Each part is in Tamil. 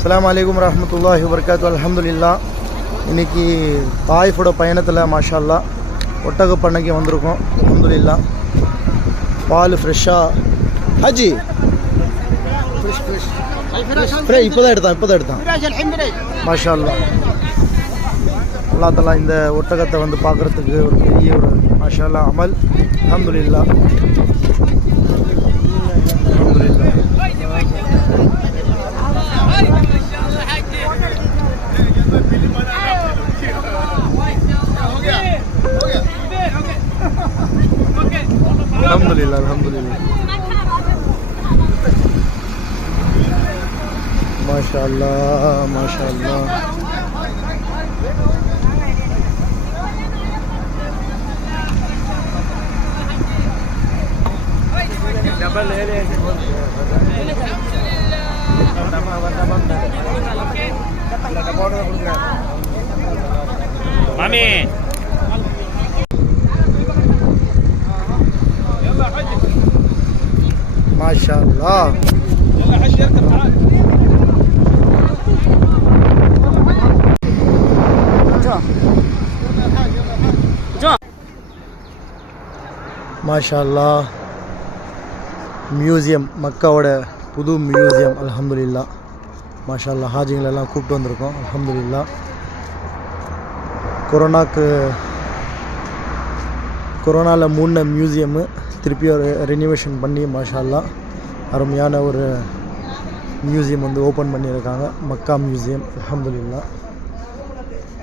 அஸ்ஸலாமு அலைக்கும் வரஹ்மத்துல்லாஹி வபரகாத்துஹு. அல்ஹம்துலில்லாஹ். இன்றைக்கி தாயிஃபோட பயணத்தில் மாஷா அல்லாஹ் ஒட்டக பண்ணைக்கு வந்திருக்கோம். அல்ஹம்துலில்லாஹ். பால் ஃப்ரெஷ்ஷாக ஹஜி இப்போ தான் எடுத்தான் மாஷா அல்லாஹ். அல்லாஹ் தஆலா இந்த ஒட்டகத்தை வந்து பார்க்குறதுக்கு ஒரு பெரிய ஒரு மாஷா அல்லாஹ் அமல். அல்ஹம்துலில்லாஹ். அல்ஹம்துலில்லாஹ். अल्हम्दुलिल्लाह अल्हम्दुलिल्लाह माशाअल्लाह माशाअल्लाह मामी माशाअल्लाह. மாஷாஅல்லாஹ். மியூசியம், மக்காவோட புது மியூசியம். அல்ஹம்துலில்லாஹ். மாஷாஅல்லாஹ். ஹாஜிங்களெல்லாம் கூப்பிட்டு வந்திருக்கோம். அல்ஹம்துலில்லாஹ். கொரோனாவில் மூணு மியூசியமு திருப்பி ஒரு ரெனிவேஷன் பண்ணி மாஷாஅல்லாஹ் அருமையான ஒரு மியூசியம் வந்து ஓப்பன் பண்ணியிருக்காங்க. மக்கா மியூசியம். அல்ஹம்துலில்லாஹ்.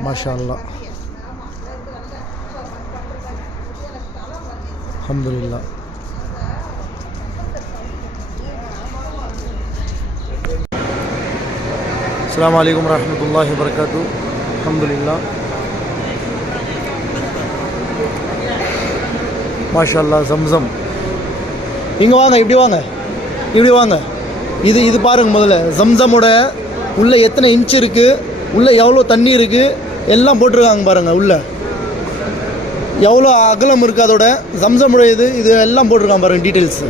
மாஷாஅல்லாஹ். அல்ஹம்துலில்லாஹ். அஸ்ஸலாமு அலைக்கும் வரஹ்மத்துல்லாஹி வபரகாத்துஹு. அல்ஹம்துலில்லாஹ். மாஷாஅல்லாஹ். ஜம்சம். இங்கே வாங்க, இப்படி வாங்க. இது பாருங்கள். முதல்ல ஜம்சமோட உள்ளே எத்தனை இன்ச் இருக்குது, உள்ளே எவ்வளோ தண்ணி இருக்குது எல்லாம் போட்டிருக்காங்க பாருங்கள். உள்ளே எவ்வளோ அகலம் இருக்குது, அதோட ஜம்சமோட இது எல்லாம் போட்டிருக்காங்க பாருங்கள் டீட்டெயில்ஸு.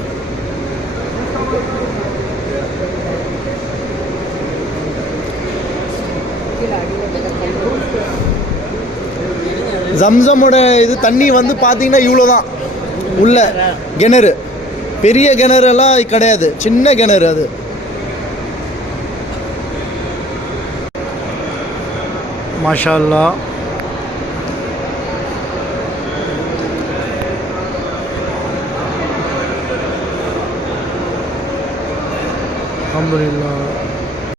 ஜம்சமோட தண்ணி வந்து பார்த்தீங்கன்னா இவ்வளோ தான். உள்ள கிணறு, பெரிய கிணறுலாம் கிடையாது, சின்ன கிணறு அது. மாஷா அல்லாஹ். அல்ஹம்துலில்லாஹ்.